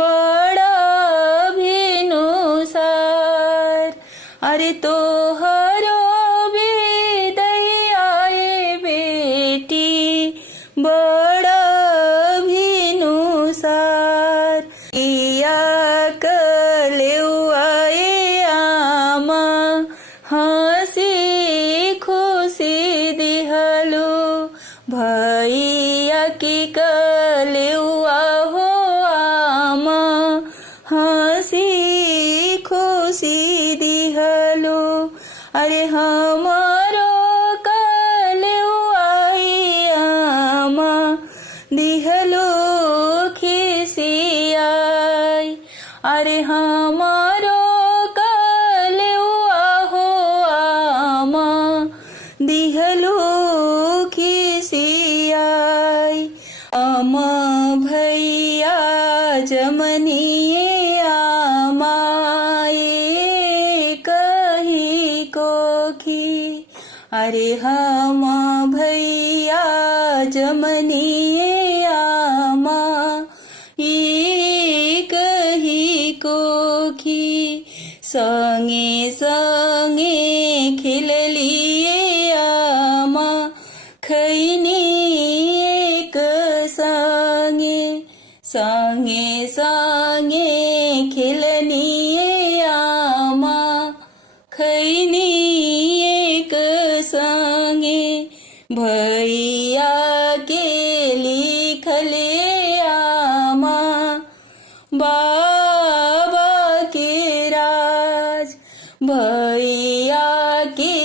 बड़ा भिनुसार। अरे तोहरो विदैयाए बेटी बड़ा भिनुसार। इया कलेउआए आमा हंसी खुशी दिहलो भैया की कलेउआ हो आमा हंसी खुशी दिहलो। अरे हमारो कलेउआई आमा दिहलो खिसियाई। अरे हमारो कलेउआ हो आमा दिहलो खिसियाई। आमा भैया जमनिए आमा कही कोखी। अरे हम भैया जमनिए आमा कही कोखी। संगे संगे खिललिए आमा खैनी एक संगे। संगे संगे खिलनिए आमा खैनी एक संगे। भैया के लिखले आमा बाबा के राज। भैया के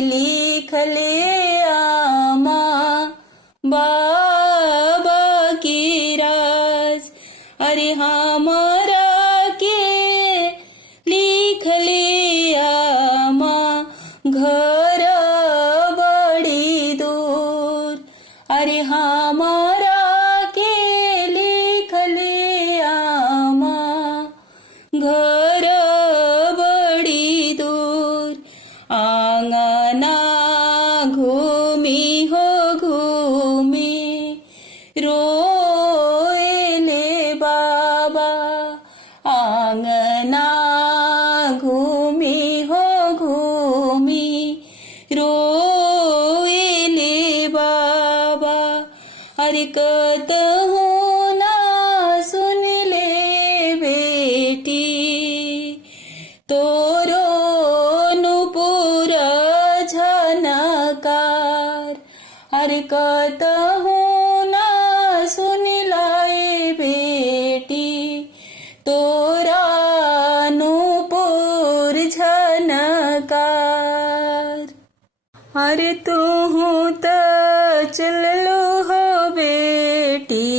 लिखले आमा बाबा की राज। अरे हमारा के लिखले आमा घर बड़ी दूर। अरे हमारा के लिखले आमा घर बड़ी दूर। आंगना घूमी हो घूमी रोएले बाबा। आंगना घूमी हो घूमी रोएले बाबा। अरे कतहु ना सुन ले बेटी तोरो नुपुर झनकार। अरे कतहु ना सुन लाए बेटी तोरा नुपुर झनकार। अरे तू त चललो हो बेटी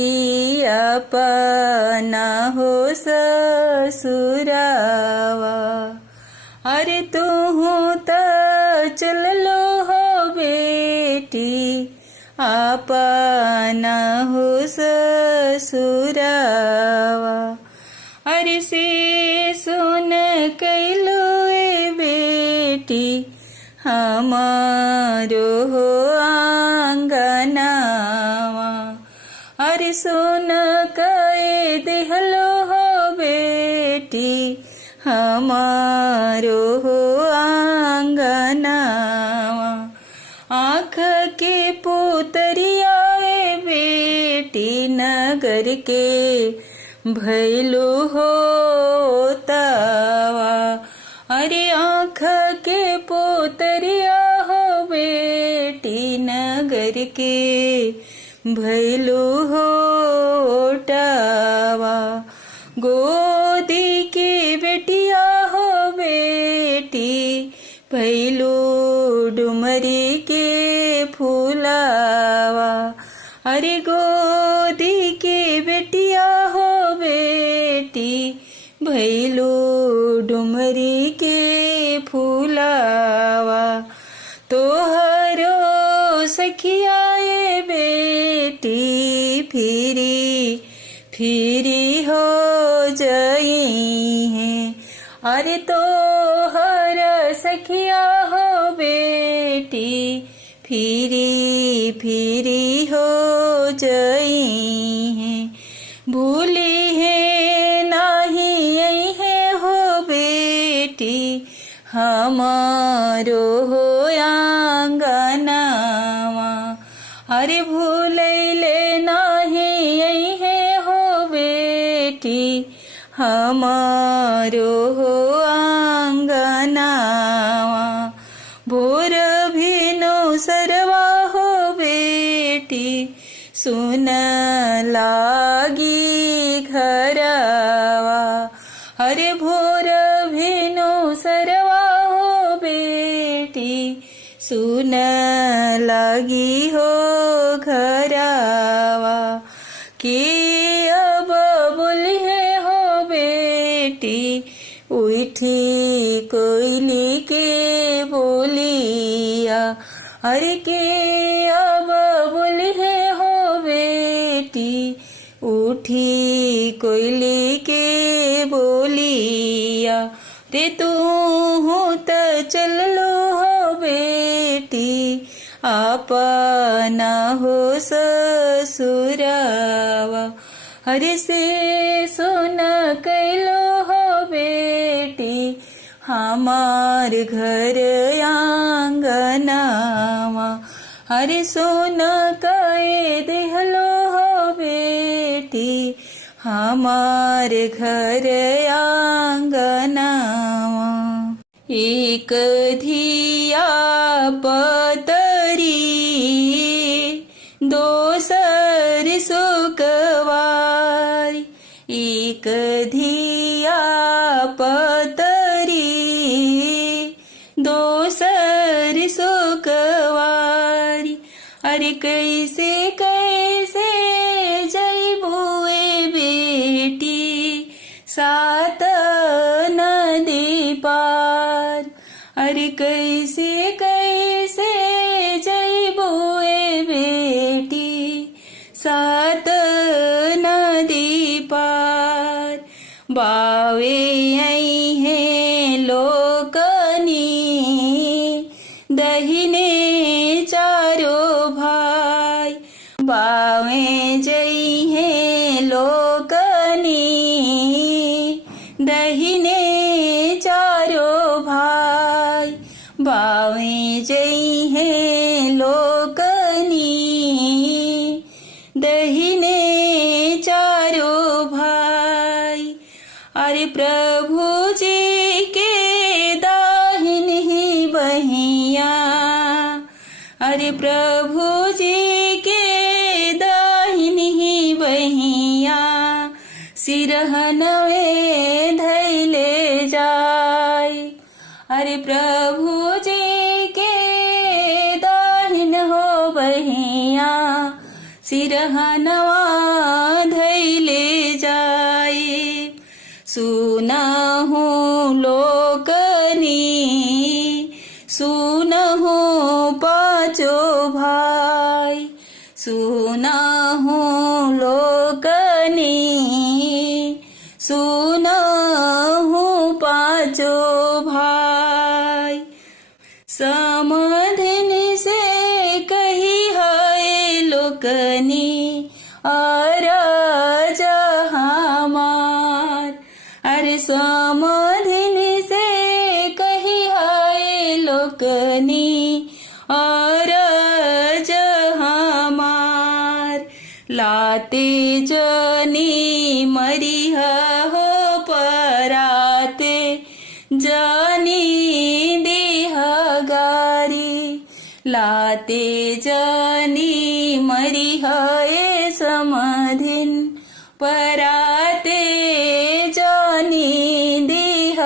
अपना हो ससुरावा। अरे तू त चललो हो बेटी अपना हो ससुरावा। अरे से सुन कैलो बेटी हमारो हो आंगनावा। अरे सुन कहे दिहलो हो बेटी हमारो हो आंगनावा। आँख के पुतरिया बेटी नगर के भैलो हो तावा। अरे आँख के पोतरिया हो बेटी नगर के भैलो हो टावा। गोदी की बेटिया हो बेटी भैलो डुमरी के फूलावा। अरे गोदी की बेटिया हो बेटी भैलो डुमरी के फूलावा। तोहरो सखिया बेटी फिरी फिरी हो जई है। अरे तोहर सखिया हो बेटी फिरी फिरी हो जई है। भूली है हमारो हो आंगनावा। अरे भूलैले नाही है हो बेटी हमारो हो आंगनावा। भोर भिनो सरवा हो बेटी सुन लागी घरवा। अरे भोर भिनो सरवा हो बेटी सुन लागी हो घरवा। के अब बोली है हो बेटी उठी कोयली के बोलिया। अरे के अब बोली है हो बेटी उठी कोयली के बोलिया। रे तू हूँ त चल लो हो बेटी अपना हो ससुरावा। हरे से सुन कैलो हो बेटी हमार घर आंगनावा। हरे सोन कहे देहलो हो बेटी हमार घर आंगनावा। एक धिया पतरी दोसर सुकवारी। एक धिया पतरी दोसर सुकवारी। अरे कैसे कैसे जैबुए बेटी सात नदी पार। अरे कैसे कैसे जैबुए बेटी सात नदी पार। बावे आई है लोकनी दहिने चारो भाई। बावे जई है लोकनी दहिने चारो भाई। बावे जई है लोकनी दहिने चारो भाई। अरे प्रभु जी के दाहिन ही बहिया। अरे प्रभु जी के दाहिन ही बहिया सिरहनवे धैले जाय। अरे प्रभु जी के दाहिन हो बहिया सिरहनवा धैले जाय। सुनहु लोकनी सुनहु पाँचो भाई। सुनहु लोकनी सुनहु पाँचो भाई। समधिन से कही है लोकनी अरज हमार। अरे समधिन से कही है लोकनी अरज हमार। लाते जनी मरिह हो पराते जनी देह गारी। लाते जनी मरिह ए समधिन पराते जनी देह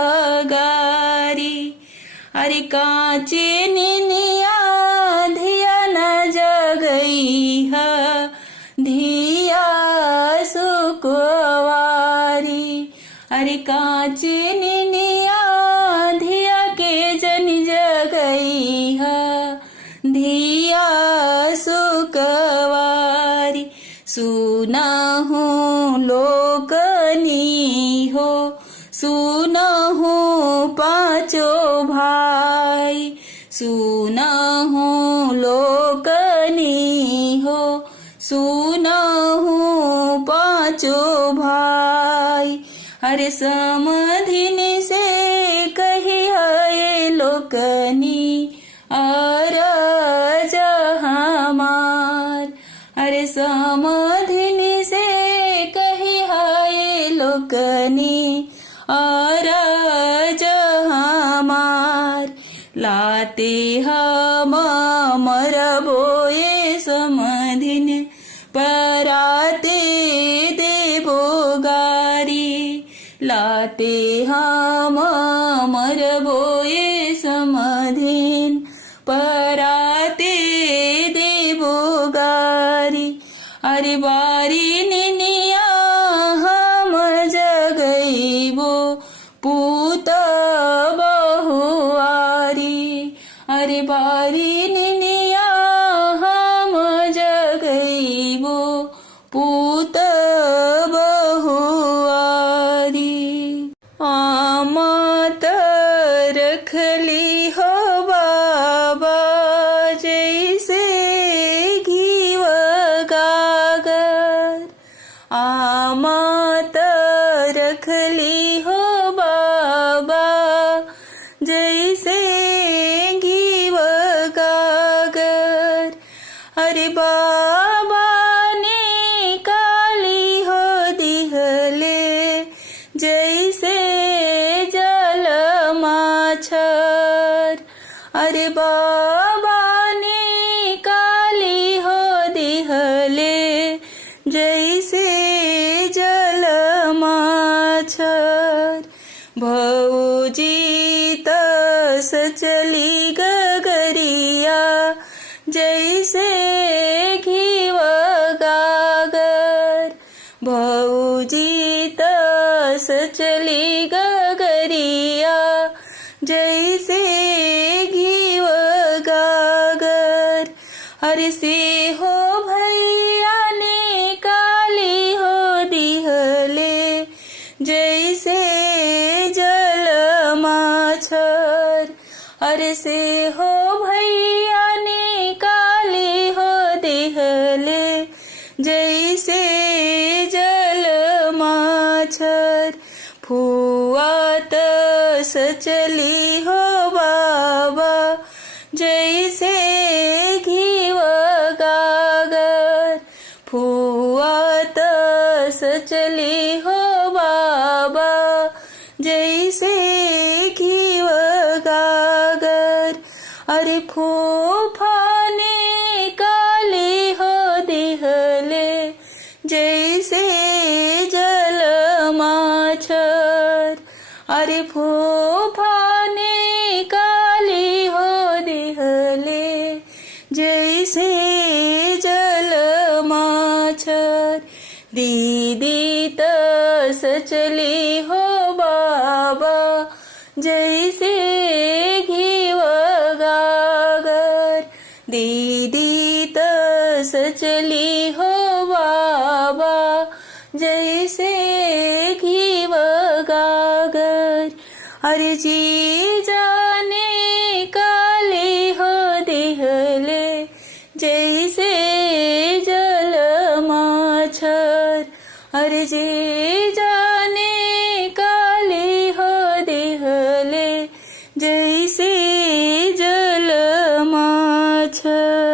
गारी। अरे काचे निनिया धिया न जगई है धिया सुकुवारी। अरे काचे निनिया धिया के जन जगई है धिया सुकुवारी। सुनहु लोकनी हो सुनहु पाँचो भाई। सुनहु लोकनी हो सुनहु पाँचो भाई। अरे समधिन से कही है लोकनी अरज हमार। अरे समाधिनी से कही हाय लोकनी अरज हमार। लाते हम मरबोए समधिन पराते देबो गारी। लाते हम मरबोए समधिन पराते देबो गारी। अरे बारी निनिया हम जगैबो पूत बहुआरी। अरे बारी निनिया हम जगैबो पूत बहुआरी। आमत रखली हो बाबा जैसे घीव गागर। आमत रखली हो बाबा जैसे घीव गागर। अरे बाबा ने काली हो दिहले जैसे जल माछर। अरे बाबा ने काली हो दिहले जैसे जल माछर। भौजी तस चली गगरिया जैसे घीव गागर। भौजी तस चली गगरिया जैसे घीव गागर। अरे से हो भैया ने काली हो दिहले जैसे जल माछर। अरे से हो भैया ने काली हो दिहले जैसे जल माछर। फुआ तस चली हो बाबा जैसे घीव गागर। फुआ तस चली हो बाबा जैसे घीव गागर। अरे फूफा ने काली हो दिहले जैसे जल माछर। अरे फूफा ने काली हो दिहले जैसे जल माछर। दीदी तस चली हो बाबा जैसे घीव गागर। दीदी तस चली हो बाबा जैसे घीव गागर। अरे जी जाने काली हो दिहले जैसे जल माछर। अरे जी जाने काली हो दिहले जैसे जल माछर।